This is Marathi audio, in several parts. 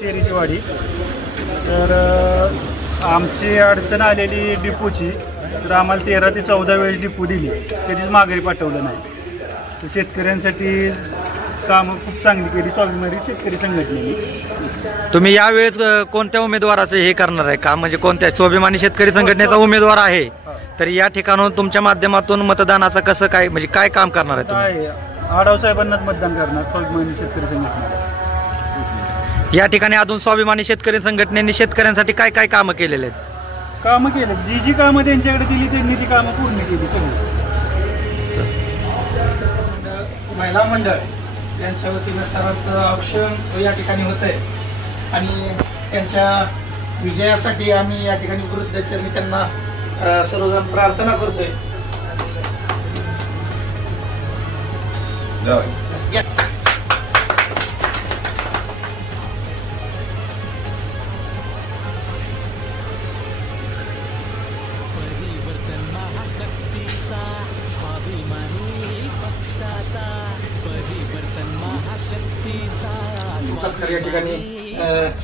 तेरीची वाडी. तर आमची अडचण आलेली डिपूची, तर आम्हाला 13 ते 14 वेळेस डिपू दिली, कधीच माघारी पाठवलं नाही. तर शेतकऱ्यांसाठी कामं खूप चांगली केली स्वाभिमानी शेतकरी संघटनेने. तुम्ही यावेळेस कोणत्या उमेदवाराचं हे करणार आहे का, म्हणजे कोणत्या स्वाभिमानी शेतकरी संघटनेचा उमेदवार आहे, तर या ठिकाणून तुमच्या माध्यमातून मतदानाचं कसं काय, म्हणजे काय काम करणार आहे तुम्ही? आढाव साहेबांनाच मतदान करणार स्वाभिमानी शेतकरी संघटनेला. या ठिकाणी अजून स्वाभिमानी शेतकरी संघटनेने शेतकऱ्यांसाठी काय काय कामं केलेले आहेत? कामं केलं, जी कामं त्यांच्याकडे दिली त्यांनी ती कामं पूर्ण केली सगळी. महिला मंडळ त्यांच्या वतीनं सरांचं औक्षण या ठिकाणी होत आहे आणि त्यांच्या विजयासाठी आम्ही या ठिकाणी वृद्धचरणी त्यांना सर्वजण प्रार्थना करतोय. या ठिकाणी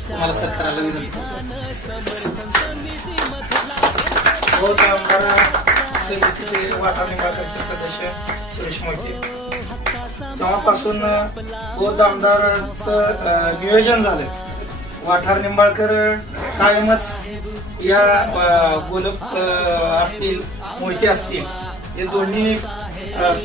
तुम्हाला सत्काराला विनंती सदस्य सुरेश मोहिते. तेव्हापासून बौद्ध आमदारांचं नियोजन झालं. वाठार निंबाळकर कायमच या गोलक असतील, मोहिते असतील, हे दोन्ही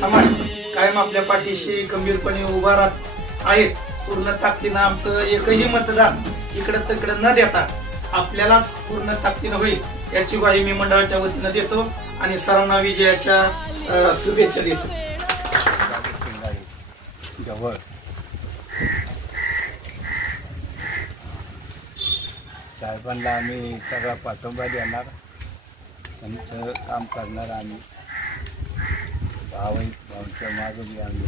समाज कायम आपल्या पाठीशी गंभीरपणे उभा राहत आहेत. पूर्ण ताकदीनं आमचं एकही मतदान इकडे तिकडे न देता आपल्याला पूर्ण ताकदीनं होईल याची ग्वाही मी मंडळाच्या वतीनं देतो आणि सरांना विजयाच्या शुभेच्छा देतो. साहेबांना आम्ही सगळा पाठिंबा देणार, त्यांचं काम करणार. आम्ही भावांच्या मागे आम्ही